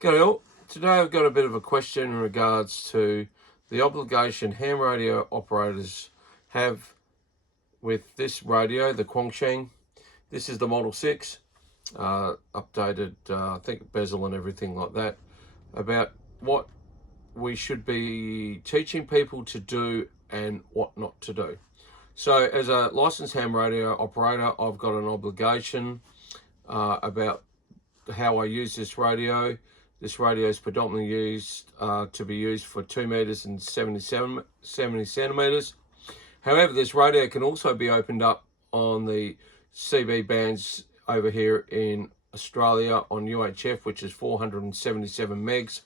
G'day all. Today I've got a bit of a question in regards to the obligation ham radio operators have with this radio, the Quansheng. This is the Model 6, updated, I think bezel and everything like that, about what we should be teaching people to do and what not to do. So as a licensed ham radio operator, I've got an obligation about how I use this radio. This radio is predominantly used to be used for 2 meters and 70 centimeters. However, this radio can also be opened up on the CB bands over here in Australia on UHF, which is 477 megs.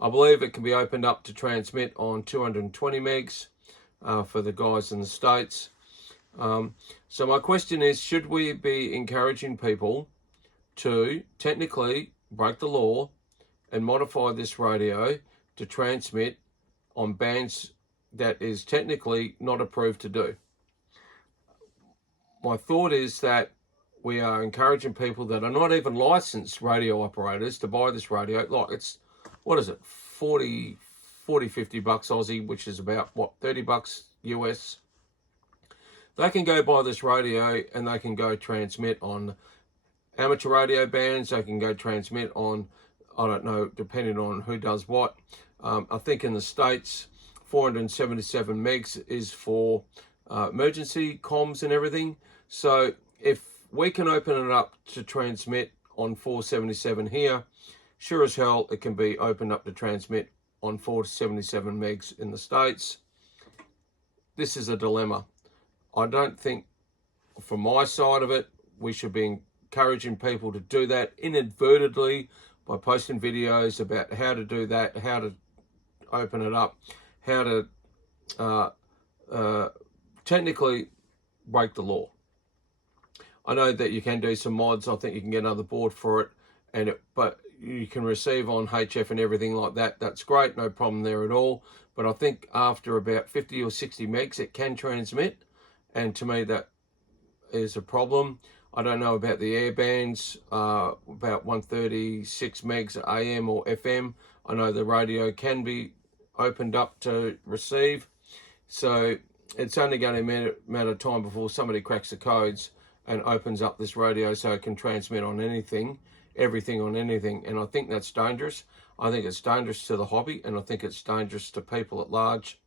I believe it can be opened up to transmit on 220 megs for the guys in the States. So my question is, should we be encouraging people to technically break the law and modify this radio to transmit on bands that is technically not approved to do? My thought is that we are encouraging people that are not even licensed radio operators to buy this radio. Like, it's, what is it, 40, 50 bucks Aussie, which is about, what, 30 bucks US. They can go buy this radio and they can go transmit on amateur radio bands. They can go transmit on, I don't know, depending on who does what. I think in the States, 477 megs is for emergency comms and everything. So if we can open it up to transmit on 477 here, sure as hell it can be opened up to transmit on 477 megs in the States. This is a dilemma. I don't think, from my side of it, we should be encouraging people to do that inadvertently by posting videos about how to do that, how to open it up, how to technically break the law. I know that you can do some mods. I think you can get another board for it, but you can receive on HF and everything like that. That's great, no problem there at all. But I think after about 50 or 60 megs, it can transmit, and to me that is a problem. I don't know about the air bands, about 136 megs AM or FM. I know the radio can be opened up to receive. So it's only going to be a matter of time before somebody cracks the codes and opens up this radio so it can transmit on anything, everything on anything. And I think that's dangerous. I think it's dangerous to the hobby, and I think it's dangerous to people at large,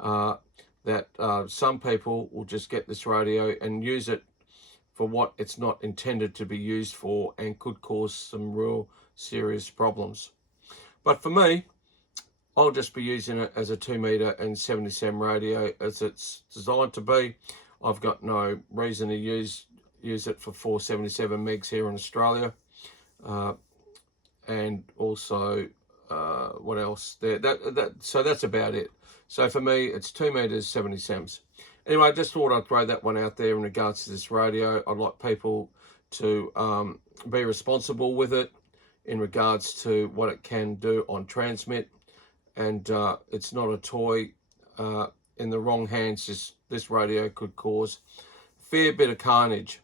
that some people will just get this radio and use it for what it's not intended to be used for, and could cause some real serious problems. But for me, I'll just be using it as a 2 meter and 70 cm radio as it's designed to be. I've got no reason to use it for 477 megs here in Australia. And also, what else there? So that's about it. So for me, it's 2 meters, 70 cms. Anyway, I just thought I'd throw that one out there in regards to this radio. I'd like people to be responsible with it in regards to what it can do on transmit. And it's not a toy. In the wrong hands, this radio could cause a fair bit of carnage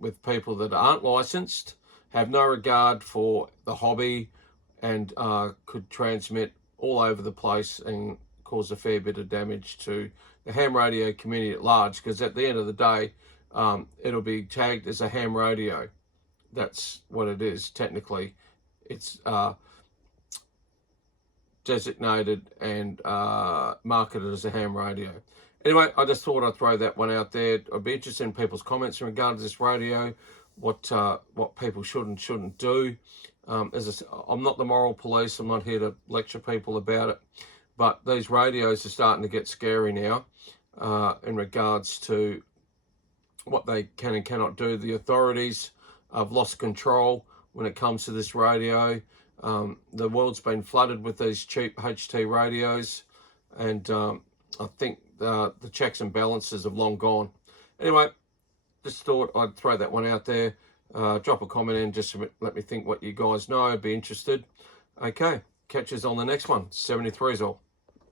with people that aren't licensed, have no regard for the hobby, and could transmit all over the place and cause a fair bit of damage to the ham radio community at large, because at the end of the day, it'll be tagged as a ham radio. That's what it is technically. It's designated and marketed as a ham radio. Anyway, I just thought I'd throw that one out there. I'd be interested in people's comments in regard to this radio, what people should and shouldn't do. As I said, I'm not the moral police. I'm not here to lecture people about it. But these radios are starting to get scary now in regards to what they can and cannot do. The authorities have lost control when it comes to this radio. The world's been flooded with these cheap HT radios, and I think the checks and balances have long gone. Anyway, just thought I'd throw that one out there. Drop a comment in, just to let me think what you guys know. I'd be interested. Okay, catch us on the next one. 73's all.